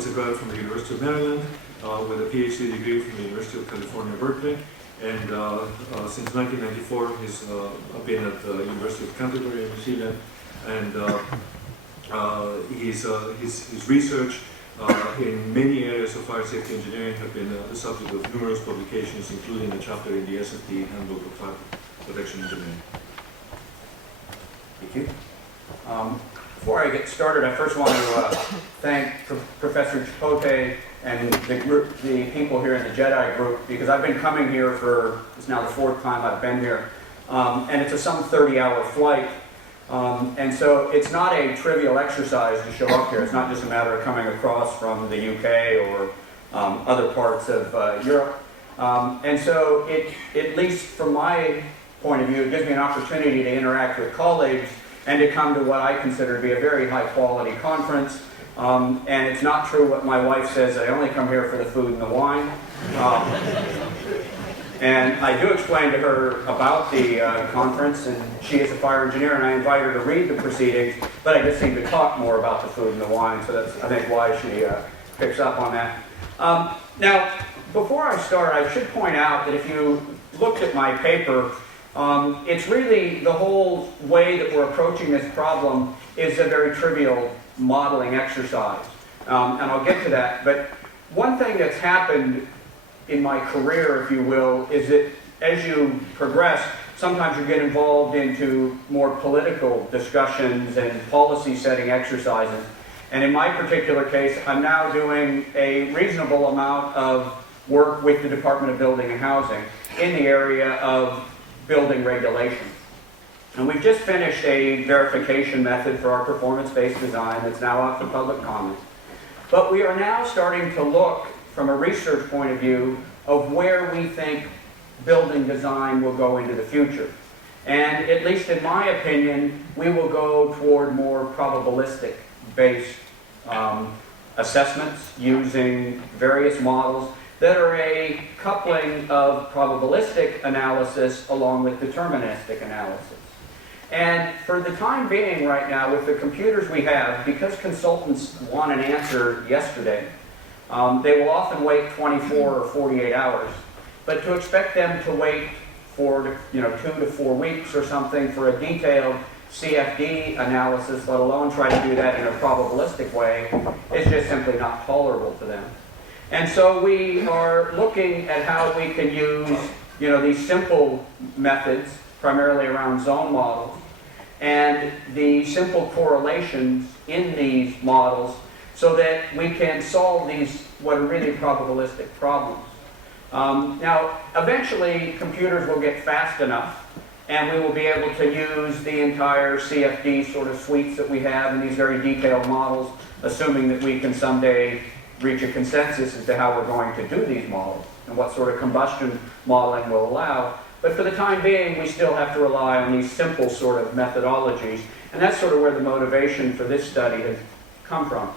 is a grad from the University of Maryland with a PhD degree from the University of California, Berkeley. And since 1994, he's been at the University of Canterbury in New Zealand. And his research in many areas of fire safety engineering have been the subject of numerous publications, including a chapter in the SFT Handbook of Fire Protection Engineering. Thank you. Before I get started, I first want to thank Professor Chipote and the people here in the JEDI group, because I've been coming here for, it's now the 4th time I've been here, and it's a some 30-hour flight. And so it's not a trivial exercise to show up here. It's not just a matter of coming across from the UK or other parts of Europe. And so at least from my point of view, it gives me an opportunity to interact with colleagues and to come to what I consider to be a very high-quality conference. And it's not true what my wife says, I only come here for the food and the wine. And I do explain to her about the conference, and she is a fire engineer, and I invite her to read the proceedings, but I just seem to talk more about the food and the wine, so that's, I think, why she picks up on that. Now, before I start, I should point out that if you looked at my paper, it's really the whole way that we're approaching this problem is a very trivial modeling exercise. And I'll get to that. But one thing that's happened in my career, if you will, is that as you progress, sometimes you get involved into more political discussions and policy setting exercises. And in my particular case, I'm now doing a reasonable amount of work with the Department of Building and Housing in the area of building regulation. And we've just finished a verification method for our performance-based design that's now out for public comment. But we are now starting to look from a research point of view of where we think building design will go into the future. And at least in my opinion, we will go toward more probabilistic-based assessments using various models that are a coupling of probabilistic analysis along with deterministic analysis. And for the time being right now, with the computers we have, because consultants want an answer yesterday, they will often wait 24 or 48 hours. But to expect them to wait for 2 to 4 weeks or something for a detailed CFD analysis, let alone try to do that in a probabilistic way, is just simply not tolerable to them. And so we are looking at how we can use these simple methods, primarily around zone models, and the simple correlations in these models so that we can solve these what are really probabilistic problems. Now, eventually, computers will get fast enough, and we will be able to use the entire CFD sort of suites that we have in these very detailed models, assuming that we can someday reach a consensus as to how we're going to do these models and what sort of combustion modeling will allow. But for the time being, we still have to rely on these simple sort of methodologies, and that's sort of where the motivation for this study has come from.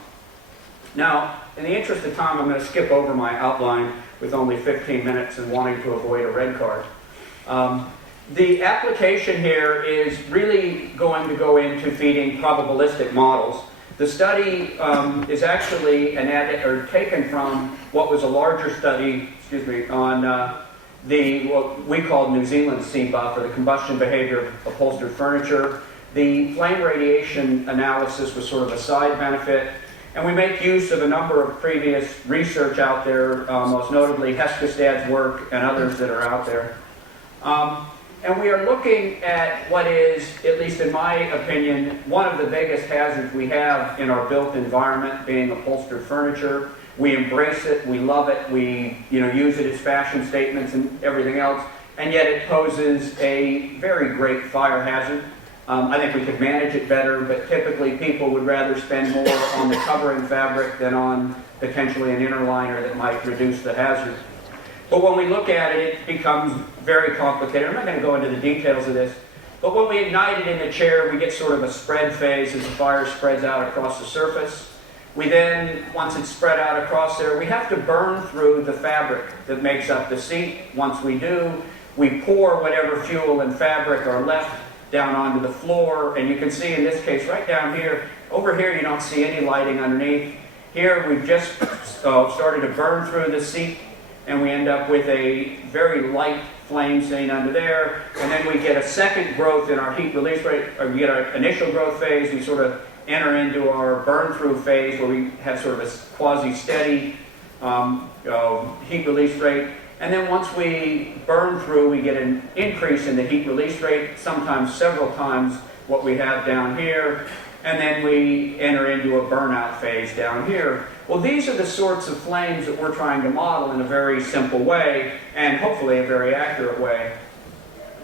Now, in the interest of time, I'm going to skip over my outline with only 15 minutes and wanting to avoid a red card. The application here is really going to go into feeding probabilistic models. The study is actually taken from what was a larger study, on what we call New Zealand CBUF, or the combustion behavior of upholstered furniture. The flame radiation analysis was sort of a side benefit, and we make use of a number of previous research out there, most notably Heskestad's work and others that are out there. And we are looking at what is, at least in my opinion, one of the biggest hazards we have in our built environment, being upholstered furniture. We embrace it, we love it, we use it as fashion statements and everything else, and yet it poses a very great fire hazard. I think we could manage it better, but typically people would rather spend more on the covering fabric than on potentially an inner liner that might reduce the hazard. But when we look at it, it becomes very complicated. I'm not going to go into the details of this, but when we ignite it in the chair, we get sort of a spread phase as the fire spreads out across the surface. We then, once it's spread out across there, we have to burn through the fabric that makes up the seat. Once we do, we pour whatever fuel and fabric are left down onto the floor, and you can see in this case right down here, over here you don't see any lighting underneath. Here we've just started to burn through the seat, and we end up with a very light flame seen under there, and then we get a second growth in our heat release rate, or we get our initial growth phase, we sort of enter into our burn through phase where we have sort of a quasi-steady heat release rate, and then once we burn through we get an increase in the heat release rate, sometimes several times what we have down here, and then we enter into a burnout phase down here. Well, these are the sorts of flames that we're trying to model in a very simple way, and hopefully a very accurate way.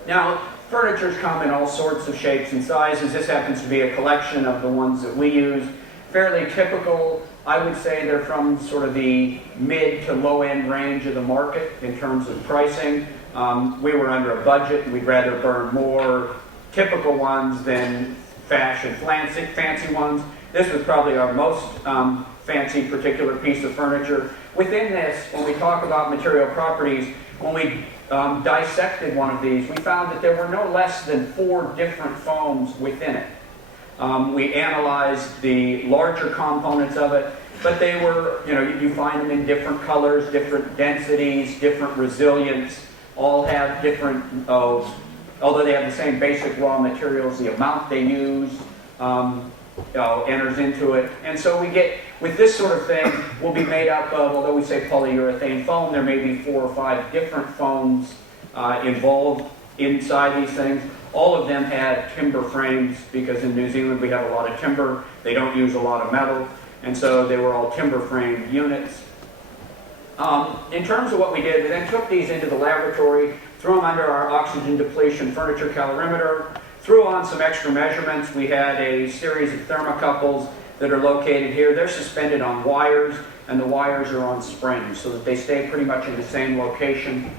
Now, furnitures come in all sorts of shapes and sizes. This happens to be a collection of the ones that we use. Fairly typical. I would say they're from sort of the mid to low end range of the market in terms of pricing. We were under a budget, and we'd rather burn more typical ones than fashion fancy ones. This was probably our most fancy particular piece of furniture. Within this, when we talk about material properties, when we dissected one of these, we found that there were no less than 4 different foams within it. We analyzed the larger components of it, but they were, you find them in different colors, different densities, different resilience, all have different, although they have the same basic raw materials, the amount they use enters into it. And so we get, with this sort of thing, will be made up of, although we say polyurethane foam, there may be 4 or 5 different foams involved inside these things. All of them had timber frames, because in New Zealand we have a lot of timber. They don't use a lot of metal, and so they were all timber framed units. In terms of what we did, we then took these into the laboratory, threw them under our oxygen depletion furniture calorimeter, threw on some extra measurements. We had a series of thermocouples that are located here. They're suspended on wires, and the wires are on springs so that they stay pretty much in the same location.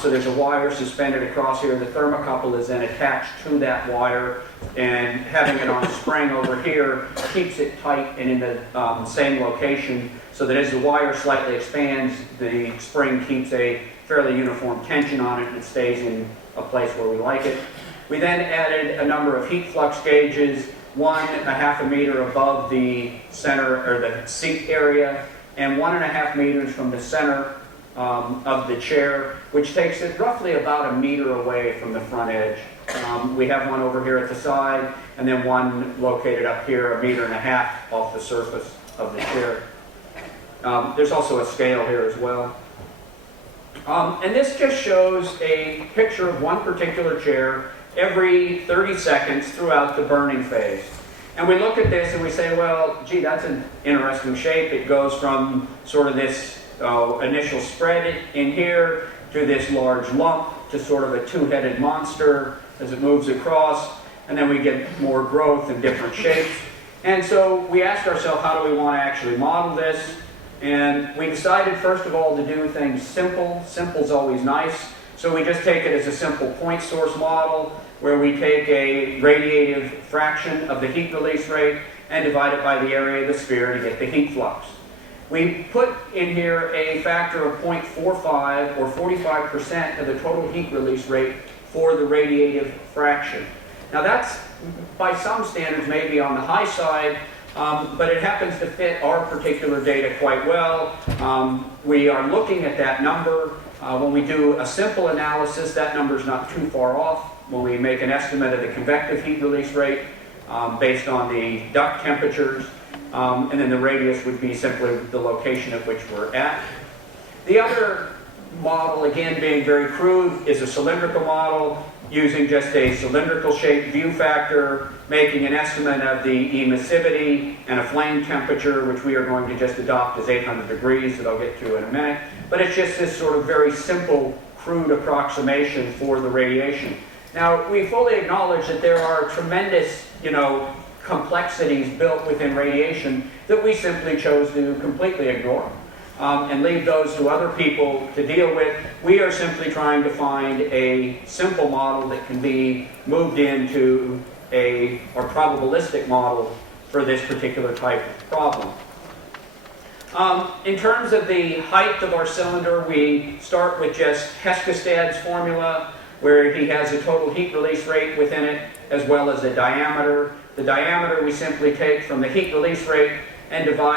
So there's a wire suspended across here. The thermocouple is then attached to that wire, and having it on a spring over here keeps it tight and in the same location, so that as the wire slightly expands, the spring keeps a fairly uniform tension on it and it stays in a place where we like it. We then added a number of heat flux gauges, one 1/2 meter above the center or the seat area, and 1.5 meters from the center of the chair, which takes it roughly about 1 meter away from the front edge. We have one over here at the side, and then one located up here 1.5 meters off the surface of the chair. There's also a scale here as well. And this just shows a picture of one particular chair every 30 seconds throughout the burning phase. And we look at this and we say, well, gee, that's an interesting shape. It goes from sort of this initial spread in here to this large lump to sort of a 2-headed monster as it moves across, and then we get more growth in different shapes. And so we asked ourselves, how do we want to actually model this? And we decided, first of all, to do things simple. Simple's always nice. So we just take it as a simple point source model, where we take a radiative fraction of the heat release rate and divide it by the area of the sphere to get the heat flux. We put in here a factor of 0.45 or 45% of the total heat release rate for the radiative fraction. Now that's, by some standards, maybe on the high side, but it happens to fit our particular data quite well. We are looking at that number. When we do a simple analysis, that number is not too far off. When we make an estimate of the convective heat release rate based on the duct temperatures, and then the radius would be simply the location at which we're at. The other model, again being very crude, is a cylindrical model using just a cylindrical shaped view factor, making an estimate of the emissivity and a flame temperature, which we are going to just adopt as 800 degrees that I'll get to in a minute. But it's just this sort of very simple, crude approximation for the radiation. Now, we fully acknowledge that there are tremendous, complexities built within radiation that we simply chose to completely ignore and leave those to other people to deal with. We are simply trying to find a simple model that can be moved into a probabilistic model for this particular type of problem. In terms of the height of our cylinder, we start with just Heskestad's formula, where he has a total heat release rate within it, as well as a diameter. The diameter we simply take from the heat release rate and divide